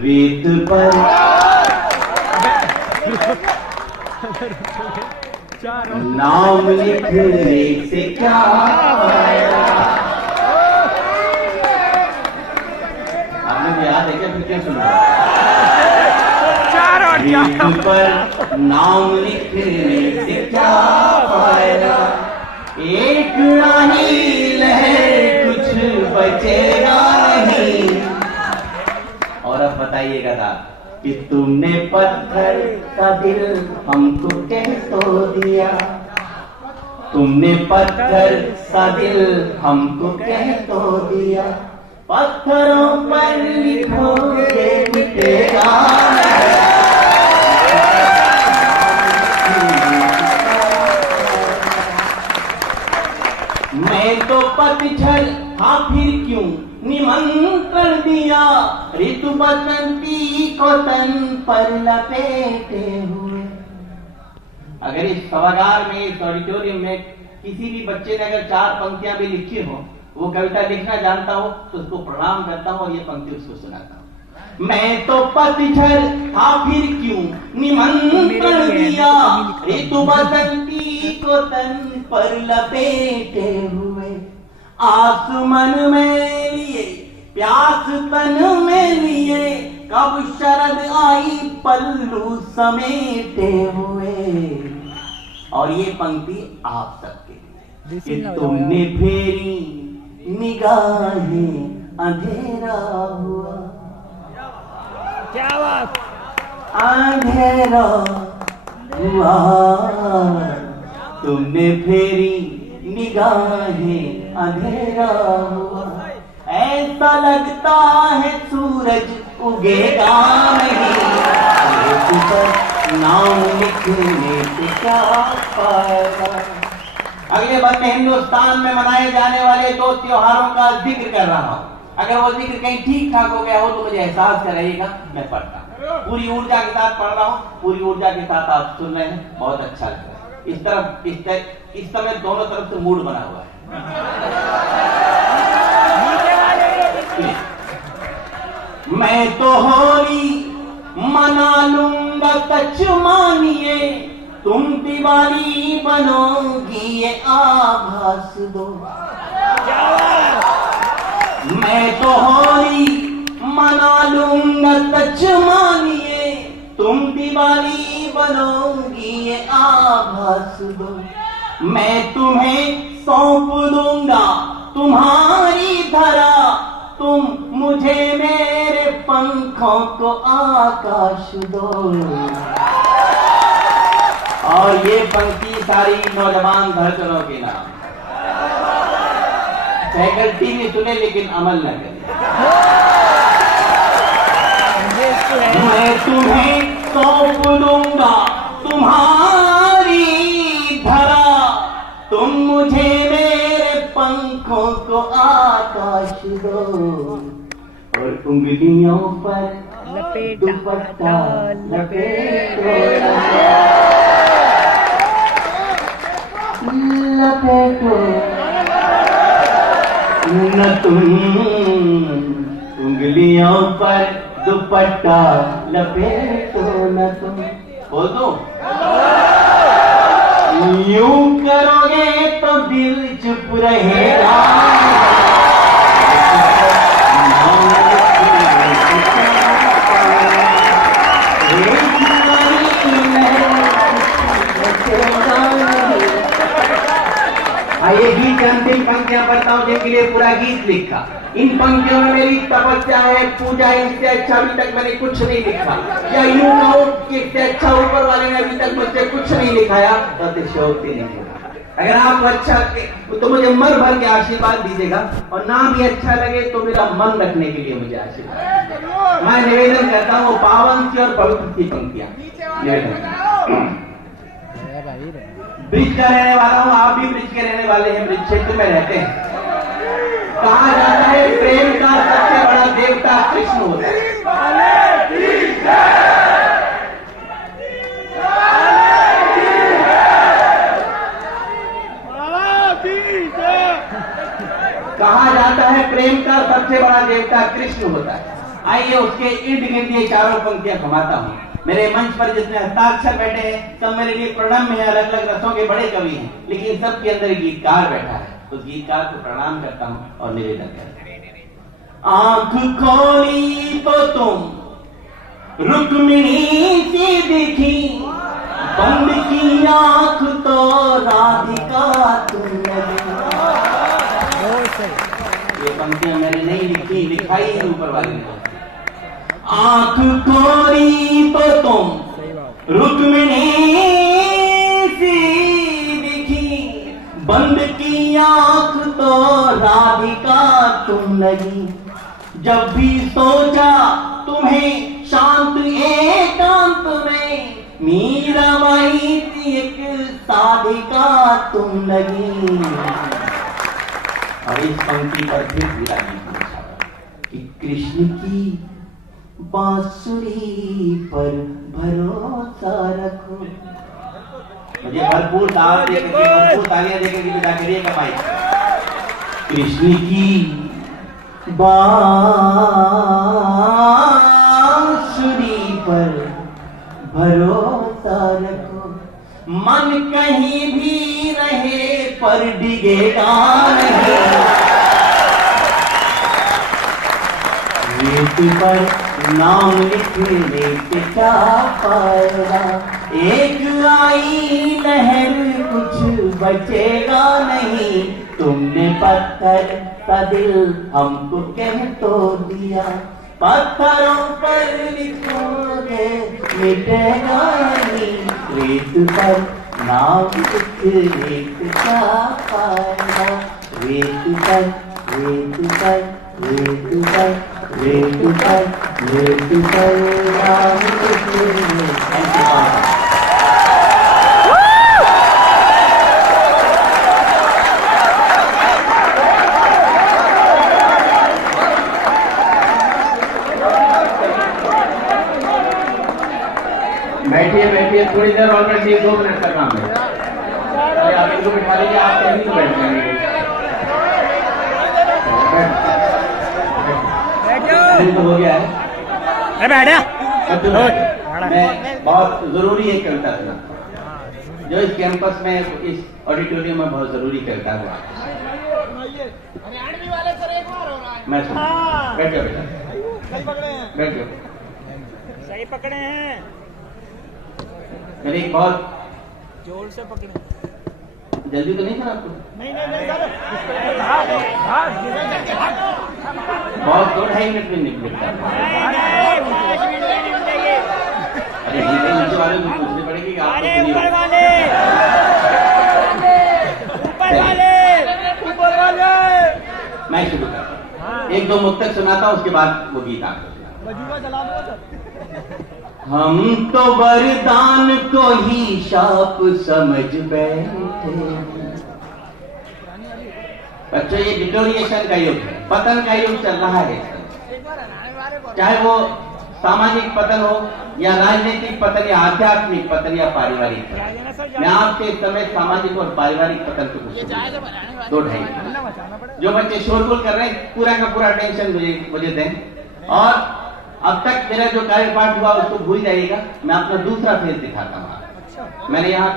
रेत पर नाम लिखने से क्या फायदा। आपने याद है क्या? फिर क्या सुना? रेत पर नाम लिखने से क्या फायदा, एक राही लहर कुछ बचेगा नहीं। और अब बताइएगा था कि तुमने पत्थर का दिल हमको कह तो दिया, तुमने पत्थर का दिल हमको कह तो दिया, पत्थरों पर लिखोगे मिटेगा। मैं तो पतझड़ हाँ फिर क्यों निमंत्रण दिया, ऋतु बसंती को तन पर लपेटे हुए। अगर इस सभागार में, इस ऑडिटोरियम में किसी भी बच्चे ने अगर 4 पंक्तियां भी लिखी हो, वो कविता लिखना जानता हो, तो उसको प्रणाम करता हूं और ये पंक्ति उसको सुनाता हूं। मैं तो पतझड़ हाँ फिर क्यों निमंत्रण दिया, ऋतु बसंती को तन पर लपेटे हुए। आस मन में लिए प्यास तन में लिए, कब शरद आई पल्लू समेटे हुए। और ये पंक्ति आप सबके लिए कि तुमने फेरी निगाहें अंधेरा हुआ। क्या बात, अंधेरा हुआ, तुमने फेरी निगाहें अंधेरा हुआ। ऐसा लगता है सूरज उगेगा नहीं, नाम लिखने से क्या फायदा। अगले बार मैं हिंदुस्तान में मनाए जाने वाले 2 त्योहारों का जिक्र कर रहा हूँ। अगर वो जिक्र कहीं ठीक ठाक हो गया हो तो मुझे एहसास कराइएगा, मैं पढ़ता पूरी ऊर्जा के साथ पढ़ रहा हूँ, पूरी ऊर्जा के साथ आप सुन रहे हैं, बहुत अच्छा लग रहा है। इस तरफ इस समय दोनों तरफ से मूड बना हुआ है। मैं तो होली मना लूंगा सच मानिए, तुम दिवाली बनोगी ये आभास दो। मैं तो होली मना लूंगा सच मानिए, तुम दिवाली बनोगी ये आभास दो। मैं तुम्हें सौंप दूंगा तुम्हारी धरा, तुम मुझे मेरे पंखों को आकाश दो। और ये पंक्ति सारी नौजवान धड़कनों के नाम। फैकल्टी भी सुने लेकिन अमल न करे। मैं तुम्हें सौंप दूंगा तुम्हारी धरा, तुम मुझे मेरे पंखों को आकाश दो। और उंगलियों पर दुपट्टा लपेटो, लपेटो न तुम, उंगलियों पर दुपट्टा लपेटो न तुम। बोल दो, यूं करोगे तो दिल चुप रहेगा। ये गीत की अंतिम पंक्तियां पढ़ता हूं जिनके लिए पूरा गीत लिखा। इन पंक्तियों में मेरी तपस्या है, पूजा, इससे अच्छा अभी तक मैंने कुछ नहीं लिखा। या यूं कहूं कि इससे अच्छा ऊपर वाले ने अभी तक मुझसे कुछ नहीं लिखाया, तो अतिशयोक्ति नहीं होगा। अगर आप अच्छा तो मुझे मन भर के आशीर्वाद दीजिएगा, और ना भी अच्छा लगे तो मेरा मन रखने के लिए मुझे आशीर्वाद। मैं निवेदन करता हूँ पावन सी और पवित्र सी पंक्तियां निवेदन। ब्रिज का रहने वाला हूँ, आप भी ब्रिज के रहने वाले हैं, ब्रिज क्षेत्र में रहते हैं। कहा जाता है प्रेम का सबसे बड़ा देवता कृष्ण होता है। कहा जाता है प्रेम का सबसे बड़ा देवता कृष्ण होता है। आइए उसके इर्द गिर्द ये चारों पंक्तियां घुमाता हूँ। मेरे मंच पर जितने हस्ताक्षर बैठे हैं सब मेरे लिए प्रणम्य है, अलग अलग रसों के बड़े कवि हैं, लेकिन सबके अंदर गीतकार बैठा है। उस गीतकार को प्रणाम करता हूँ और निवेदन करता हूँ। आंख खोली तो तुम रुक्मिणी सी दिखी, बंद की आंख तो राधिका तुम लगी। ये पंक्तियां मैंने नहीं लिखी, लिखाई है ऊपर वाले ने। आंख खोली तो तुम रुक्मिणी सी दिखी, बंद की आंख तो राधिका तुम लगी। जब भी सोचा तुम्हें शांत एकांत में, मीराबाई थी एक साधिका तुम लगी। और इस पंक्ति पर फिर विरागी पूछा कि कृष्ण की बांसुरी पर भरोसा रखो। मुझे भरपूर दावत देकर भरपूर तालियां देकर के विदा करिएगा भाई। कृष्ण की बांसुरी पर भरोसा रखो, मन कहीं भी रहे पर डिगेगा नहीं। रेत पर नाम लिखने से क्या पाएगा, एक आई लहर कुछ बचेगा नहीं। तुमने पत्थर का दिल हमको कह तो दिया, पत्थरों पर लिखोगे मिटेगा नहीं। रेत पर नाम लिखने से क्या पाएगा, रेत पर रेत पर रेत पर रेत पर रेत पर नाम लिखने। बैठिए बैठिए, थोड़ी देर और बैठिए, 2 मिनट का काम है। अरे आप इनको बिठा लीजिए, आप कहीं तो बैठ जाएंगे। तो हो गया है। मैं बहुत जरूरी एक कविता सुना जो इस कैंपस में, इस ऑडिटोरियम में बहुत जरूरी कविता हुआ। मैं सुना, बैठ जाओ बेटा, बैठ जाओ। सही पकड़े हैं, मैंने एक बहुत जोर से पकड़े। जल्दी तो नहीं था आपको? नहीं सर, बहुत 2-2.5 मिनट में निकलता। अरे नीचे वाले को पूछनी पड़ेगी कि आपको ऊपर वाले मैं शुरू करता हूँ। 1-2 मुक्तक सुनाता हूँ, उसके बाद वो गीत आपको सुनाता। हम तो वरदान को ही शाप समझ बैठे। बच्चों, ये डिटोरिएशन का युग है, पतन का युग चल रहा है। चाहे वो सामाजिक पतन हो या राजनीतिक पतन या आध्यात्मिक पतन या पारिवारिक पतन। मैं आपसे इस समय सामाजिक और पारिवारिक पतन को पूछूंगा 2-2.5। जो बच्चे शोरगुल कर रहे हैं, पूरा का पूरा टेंशन मुझे दें। और अब तक मेरा जो कार्यपाठ हुआ उसको भूल जाइएगा। मैं अपना दूसरा फेस दिखाता हूँ। मैंने यहाँ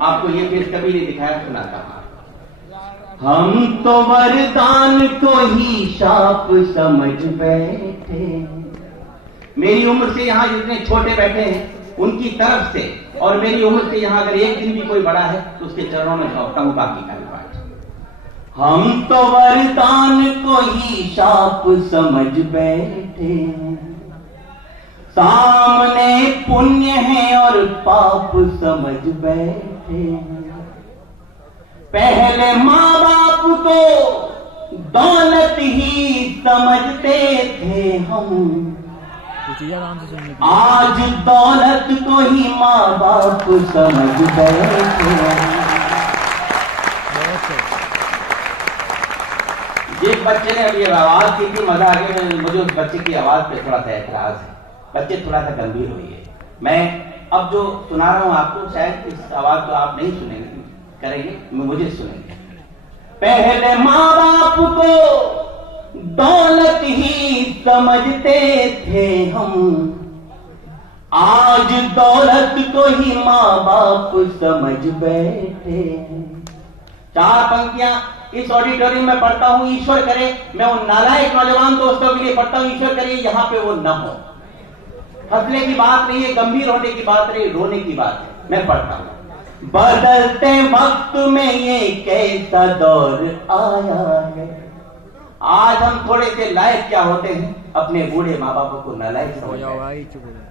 आपको ये फेस कभी नहीं दिखाया, सुनाता हूँ। हम तो वरदान को ही शाप समझ बैठे। मेरी उम्र से यहाँ जितने छोटे बैठे हैं उनकी तरफ से, और मेरी उम्र से यहाँ अगर एक दिन भी कोई बड़ा है तो उसके चरणों में सौंपता हूँ बाकी कार्यपाठ। हम तो वरदान को ही शाप समझ बैठे। सामने पुण्य है और पाप समझ बैठे। पहले माँ बाप को दौलत ही समझते थे हम, आज दौलत को ही माँ बाप समझ बैठे। जिस बच्चे ने अभी आवाज की थी, मजा आ गया, मुझे उस बच्चे की आवाज पे थोड़ा सा एतराज है। बच्चे थोड़ा सा गंभीर हुई। मैं अब जो सुना रहा हूं आपको, शायद इस आवाज को आप नहीं सुनेंगे, करेंगे, मुझे सुनेंगे। पहले माँ बाप को दौलत ही समझते थे हम, आज दौलत को ही माँ बाप समझ बैठे हैं। 4 पंक्तियां इस ऑडिटोरियम में पढ़ता हूं। ईश्वर करे मैं उन नालायक नौजवान दोस्तों के लिए पढ़ता हूं, ईश्वर करे यहां पे वो न हो। हंसने की बात नहीं है, गंभीर होने की बात नहीं, रोने की बात है। मैं पढ़ता हूं। बदलते वक्त में ये कैसा दौर आया है। आज हम थोड़े से लायक क्या होते हैं, अपने बूढ़े माँ बापों को नालायक समझते।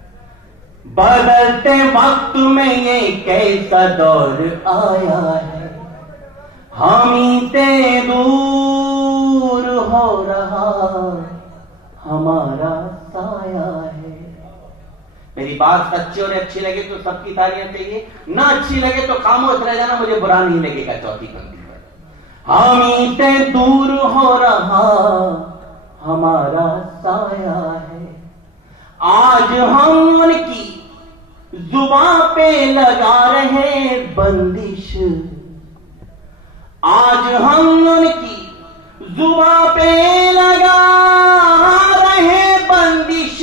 बदलते वक्त में ये कैसा दौर आया है, हम ही से दूर हो रहा हमारा साया है। मेरी बात सच्ची और अच्छी लगे तो सबकी तालियां चाहिए, ना अच्छी लगे तो खामोश रह जाना, मुझे बुरा नहीं लगेगा। चौथी पंक्ति पर हम ही से दूर हो रहा हमारा साया है, आज हम उनकी जुबान पे लगा रहे बंदिश, आज हम उनकी जुबान पे लगा रहे बंदिश,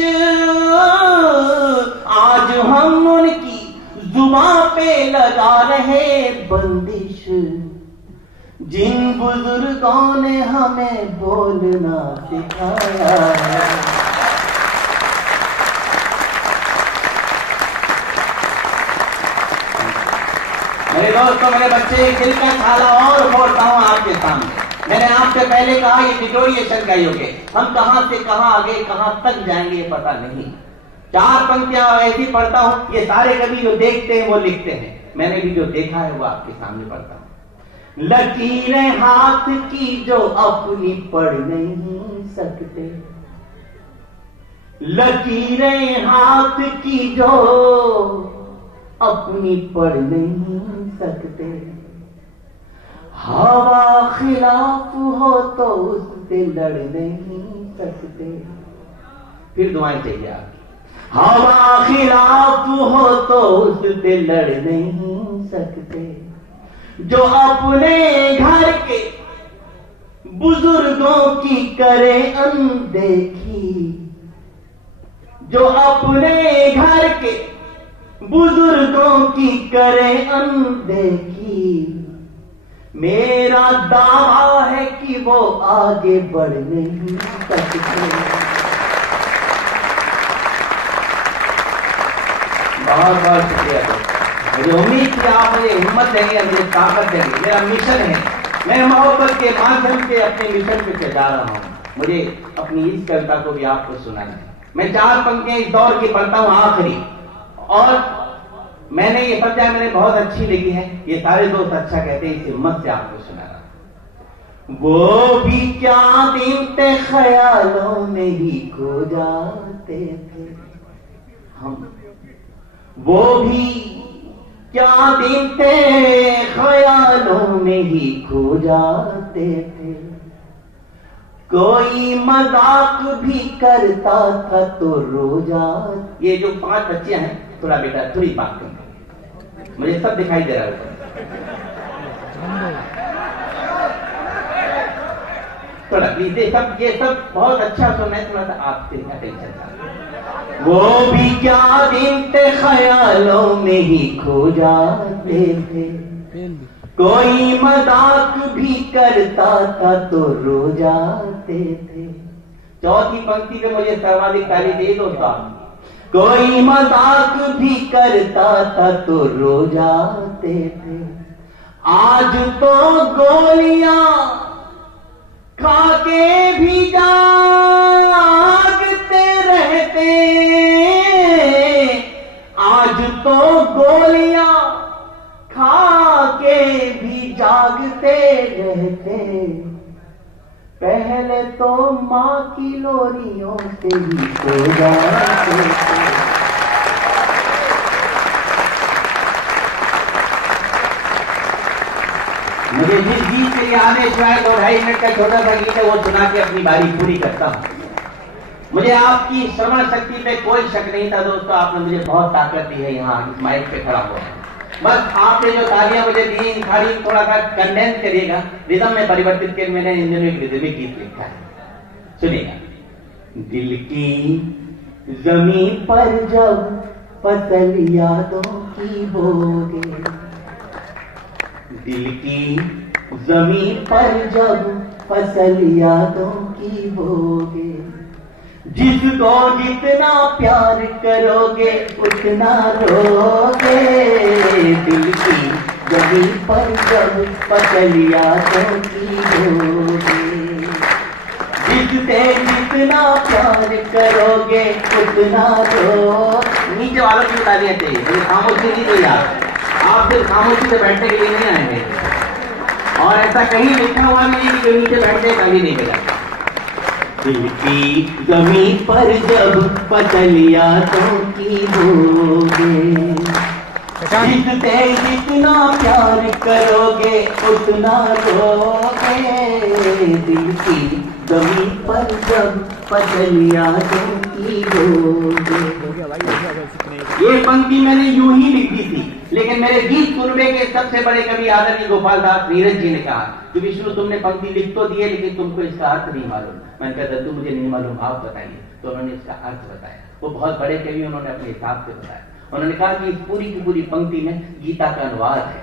आज हम उनकी जुबान पे लगा रहे बंदिश, जिन बुजुर्गों ने हमें बोलना सिखाया है। मेरे दोस्तों, मेरे बच्चे, दिल का छाला और फोड़ता हूं आपके सामने। मैंने आपसे पहले कहा ये डिटोरिएशन का युग है। हम कहां से कहां आगे कहां तक जाएंगे ये पता नहीं। 4 पंक्तियां ऐसी पढ़ता हूं, ये सारे कवि जो देखते हैं वो लिखते हैं। मैंने भी जो देखा है वो आपके सामने पढ़ता हूं। लकीरें हाथ की जो अपनी पढ़ नहीं सकते, लकीरें हाथ की जो अपनी पढ़ नहीं सकते, हवा खिलाफ हो तो उससे लड़ नहीं सकते। फिर दुआएं चाहिए आपकी। हवा खिलाफ हो तो उससे लड़ नहीं सकते, जो अपने घर के बुजुर्गों की करे अनदेखी, जो अपने घर के बुजुर्गों की करे अनदेखी, मेरा दावा है कि वो आगे बढ़ नहीं सकते। बहुत बहुत शुक्रिया। मुझे उम्मीद थी आप मुझे हिम्मत देंगे, मुझे ताकत देंगे। मेरा मिशन है, मैं मोहब्बत के माध्यम से अपने मिशन पे जा रहा हूं। मुझे अपनी इस कविता को भी आपको सुनाना है। मैं 4 पंक्तियां इस दौर की पढ़ता हूं, आखिरी। और मैंने ये पढ़ा, मैंने बहुत अच्छी लगी है। ये सारे दोस्त अच्छा कहते हैं, इस हिम्मत से आपको सुना रहा। वो भी क्या दिन थे ख्यालों में ही खो जाते थे हम, वो भी क्या दिन थे ख्यालों में ही खो जाते थे, कोई मजाक भी करता था तो रो जा। ये जो 5 बच्चियां हैं, थोड़ा बेटा थोड़ी बात करें, मुझे सब दिखाई दे रहा है। थोड़ा प्लीज, ये सब बहुत अच्छा सुना है, थोड़ा सा आपसे अटेंशन था। वो भी क्या दिन थे ख्यालों में ही खो जाते थे, कोई मजाक भी करता था तो रो जाते थे। चौथी पंक्ति पे मुझे सर्वाधिक ताली दे दोस्तों। कोई मजाक भी करता था तो रो जाते थे, आज तो गोलियां खाके भी जागते रहते, आज तो गोलियां खाके भी जागते रहते, पहले तो माँ की लोरियों से ही सो जाते थे। मुझे जिस गीत के लिए आने शायद 2-2.5 मिनट का छोटा सा गीत है, वो सुना के अपनी बारी पूरी करता हूँ। मुझे आपकी श्रवण शक्ति पे कोई शक नहीं था दोस्तों, आपने मुझे बहुत ताकत दी है यहाँ इस माइक पे खड़ा हुआ। बस आपने जो तालियां मुझे दी, इन तालियों थोड़ा सा कंडेंस करिएगा, रिदम में परिवर्तित कर मैंने इन दिनों एक रिदमिक गीत लिखा है। सुनिएगा। दिल की जमीन पर जब फसल यादों की बोगे, दिल की जमीन पर जब फसल यादों की बोगे, जिसको जितना प्यार करोगे उतना रोगे। दिल की जमीन पर जब फसल यादों की बोगे, जिससे जितना प्यार करोगे उतना रोगे। नीचे वालों की तालियां चाहिए, मुझे खामोशी नहीं दो यार, आप सिर्फ खामोशी से बैठने के लिए नहीं आएंगे। और ऐसा कहीं लिखा हुआ नहीं कि नीचे बैठने ताली नहीं बजाते। दिल की जमीन पर जब फसल यादों की बोगे, जिससे जितना प्यार करोगे उतना रोगे। दिल की जमीन पर जब फसल यादों की बोगे। ये पंक्ति मैंने यूं ही लिख दी थी, लेकिन मेरे गीत सुनने के सबसे बड़े कवि आदरणीय गोपाल दास नीरज जी ने कहा कि विष्णु तुमने पंक्ति लिख तो दी है, लेकिन तुमको इसका अर्थ नहीं मालूम। मैंने कहा दद्दू मुझे नहीं मालूम, आप बताइए। तो उन्होंने इसका अर्थ बताया। वो बहुत बड़े कवि, उन्होंने अपने हिसाब से बताया। उन्होंने कहा कि इस पूरी की पूरी पंक्ति में गीता का अनुवाद है।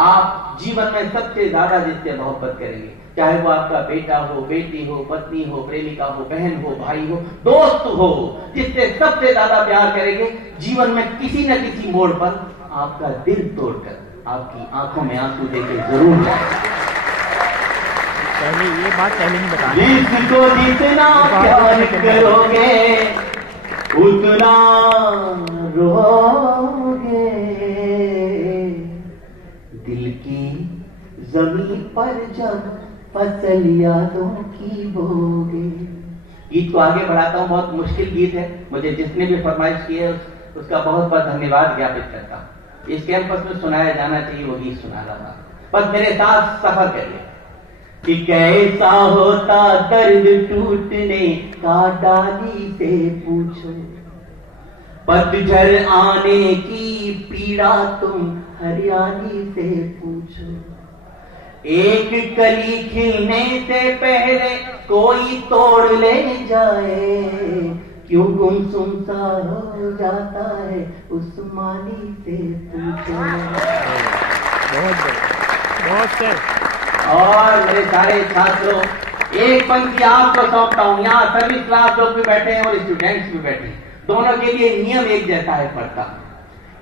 आप जीवन में सबसे ज्यादा जिससे मोहब्बत करेंगे, चाहे वो आपका बेटा हो, बेटी हो, पत्नी हो, प्रेमिका हो, बहन हो, भाई हो, दोस्त हो, जिससे सबसे ज्यादा प्यार करेंगे, जीवन में किसी न किसी मोड़ पर आपका दिल तोड़कर आपकी आंखों में आंसू देके जरूर जाएगा। पहले ये बात पहले नहीं बता। जिसको जितना प्यार करोगे उतना रोगे। दिल की जमीन पर जब फसल यादों की बोगे। गीत को आगे बढ़ाता हूँ, बहुत मुश्किल गीत है। मुझे जिसने भी फरमाइश की है उसका बहुत बहुत धन्यवाद ज्ञापित करता हूँ। इस कैंपस में सुनाया जाना चाहिए वो गीत सुना रहा था। बस मेरे साथ सफर करिए कि कैसा होता दर्द टूटने का डाली से पूछो, पतझड़ आने की पीड़ा तुम हरियाली से पूछो। एक कली खिलने से पहले कोई तोड़ ले जाए, क्यों गुमसुम सा हो जाता है उस माली से पूछो। बहुत सर। और मेरे सारे छात्रों, एक पंक्ति आपको सौंपता हूं। यहाँ सर्विस क्लास लोग भी बैठे हैं और स्टूडेंट्स भी बैठे हैं, दोनों के लिए नियम एक जैसा है पढ़ता।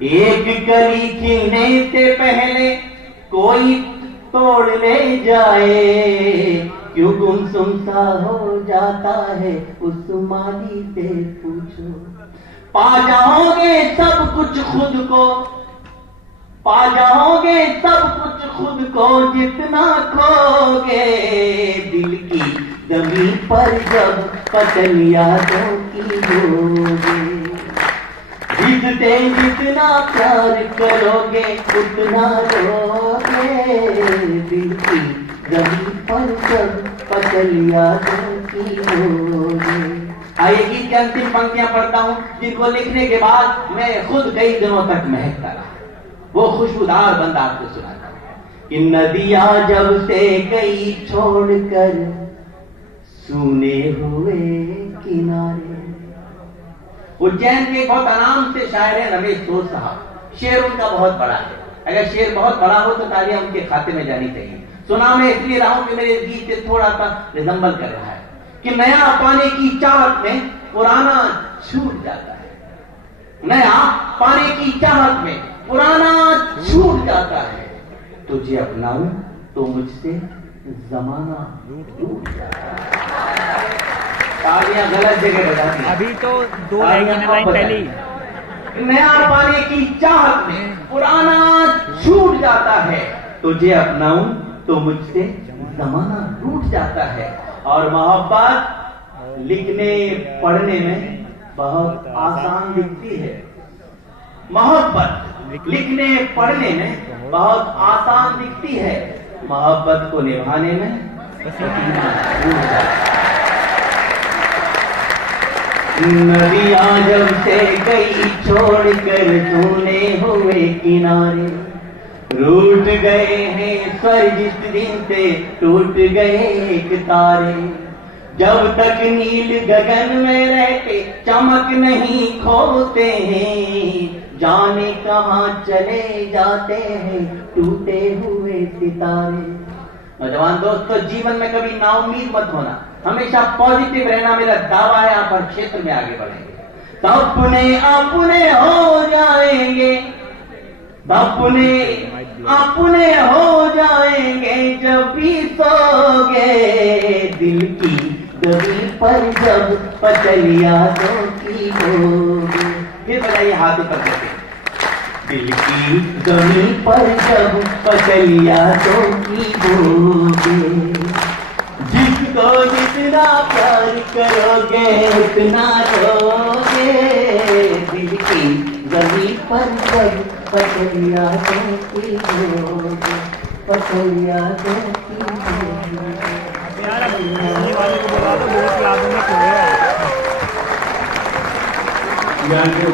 एक कली खिलने से पहले कोई तोड़ ले जाए, क्यों गुमसुम सा हो जाता है उस माली से पूछो। पा जाओगे सब कुछ खुद को, पा जाओगे सब कुछ खुद को जितना खोगे। दिल की जमीन पर जब फसल यादों की बोगे, जिससे जितना प्यार करोगे उतना रोगे। दिल की जमीन पर जब फसल यादों की बोगे। आइए गीत की अंतिम पंक्तियां पढ़ता हूं, जिनको लिखने के बाद मैं खुद कई दिनों तक महकता रहा। वो खुशबूदार बंदा आपको सुनाता हूं कि नदियां जब से गई छोड़कर सूने हुए किनारे। उज्जैन के बहुत आराम से शायर है रमेश सोर साहब। शेर उनका बहुत बड़ा है। अगर शेर बहुत बड़ा हो तो तालियां उनके खाते में जानी चाहिए। सुना मैं इसलिए रहा हूं कि मेरे गीत से थोड़ा सा रिजम्बल कर रहा है कि नया पाने की चाहत में पुराना छूट जाता है। नया पाने की चाहत में पुराना छूट जाता है। तुझे अपनाऊं तो मुझसे जमाना रूठ जाता है। तालियां गलत जगह बजाती हैं। अभी तो दो लाइन पहली। नया पाने की चाहत में पुराना छूट जाता है। तुझे अपनाऊं तो मुझसे जमाना रूठ जाता है। और मोहब्बत लिखने पढ़ने में बहुत आसान दिखती है। मोहब्बत लिखने पढ़ने में बहुत आसान दिखती है, मोहब्बत को निभाने में पसीना छूट जाता है। नदियां जब से गई छोड़कर सूने हुए किनारे, रूठ गए हैं स्वर जिस दिन से टूट गए एक तारे। जब तक नील गगन में रहते चमक नहीं खोते हैं, जाने कहाँ चले जाते हैं टूटे हुए सितारे। नौजवान दोस्तों, जीवन में कभी नाउम्मीद मत होना, हमेशा पॉजिटिव रहना मेरा दावा है। आप हर क्षेत्र में आगे बढ़ेंगे तो अपने अपने हो जाएंगे, अपने अपने हो जाएंगे जब भी सोगे। दिल की दबी पर जब पचलिया तो की होगी। फिर बताइए हाथ ऊपर करके, दिल की दबी पर जब पचलिया तो की होगी। जिसको जितना प्यार करोगे उतना रोगे। दिल की दबी पर जब पचलिया तो की होगी, पचलिया तो की होगी। यार अब बोलने वाले को बुला दो, बहुत याद में